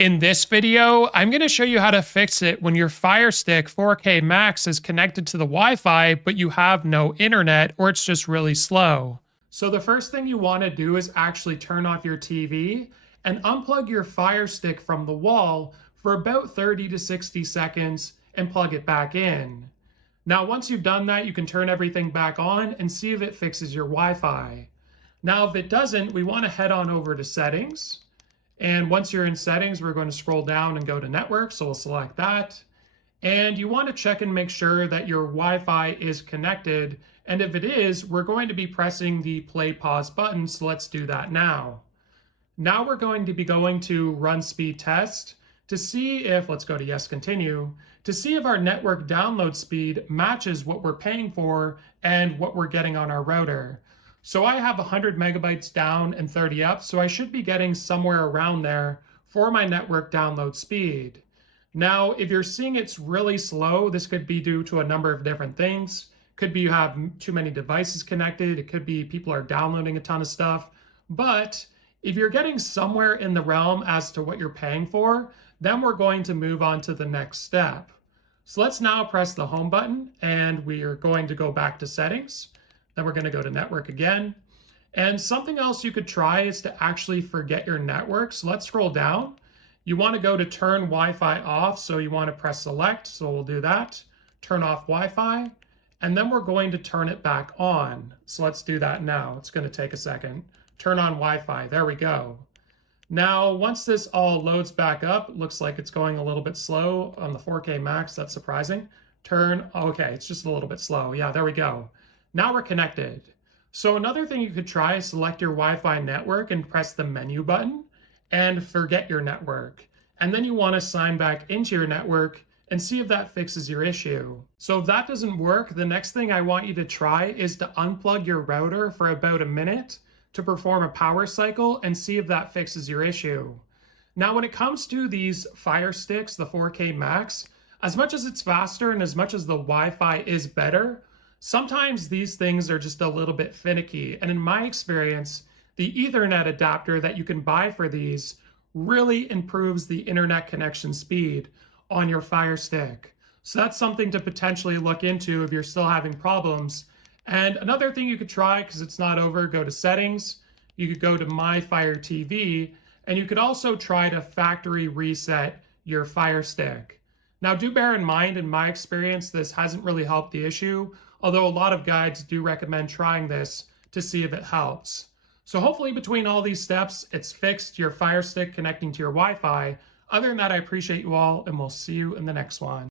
In this video, I'm going to show you how to fix it when your FireStick 4K Max is connected to the Wi-Fi, but you have no internet or it's just really slow. So the first thing you want to do is actually turn off your TV and unplug your FireStick from the wall for about 30 to 60 seconds and plug it back in. Now, once you've done that, you can turn everything back on and see if it fixes your Wi-Fi. Now, if it doesn't, we want to head on over to settings. And once you're in settings, we're going to scroll down and go to network. So we'll select that. And you want to check and make sure that your Wi-Fi is connected. And if it is, we're going to be pressing the play pause button. So let's do that now. Now we're going to be going to run speed test to see if, let's go to yes, continue, to see if our network download speed matches what we're paying for and what we're getting on our router. So I have 100 megabytes down and 30 up, so I should be getting somewhere around there for my network download speed. Now, if you're seeing it's really slow, this could be due to a number of different things. Could be you have too many devices connected. It could be people are downloading a ton of stuff. But if you're getting somewhere in the realm as to what you're paying for, then we're going to move on to the next step. So let's now press the home button and we are going to go back to settings. Then we're going to go to network again. And something else you could try is to actually forget your network. So let's scroll down. You want to go to turn Wi-Fi off. So you want to press select. So we'll do that. Turn off Wi-Fi. And then we're going to turn it back on. So let's do that now. It's going to take a second. Turn on Wi-Fi. There we go. Now, once this all loads back up, it looks like it's going a little bit slow on the 4K Max. That's surprising. Okay, it's just a little bit slow. Yeah, there we go. Now we're connected. So another thing you could try is select your Wi-Fi network and press the menu button and forget your network. And then you want to sign back into your network and see if that fixes your issue. So if that doesn't work, the next thing I want you to try is to unplug your router for about a minute to perform a power cycle and see if that fixes your issue. Now, when it comes to these Fire Sticks, the 4K Max, as much as it's faster and as much as the Wi-Fi is better, sometimes these things are just a little bit finicky. And in my experience, the Ethernet adapter that you can buy for these really improves the internet connection speed on your Fire Stick. So that's something to potentially look into if you're still having problems. And another thing you could try, because it's not over, go to settings. You could go to My Fire TV, and you could also try to factory reset your Fire Stick. Now, do bear in mind, in my experience, this hasn't really helped the issue, although a lot of guides do recommend trying this to see if it helps. So hopefully between all these steps, it's fixed your Fire Stick connecting to your Wi-Fi. Other than that, I appreciate you all, and we'll see you in the next one.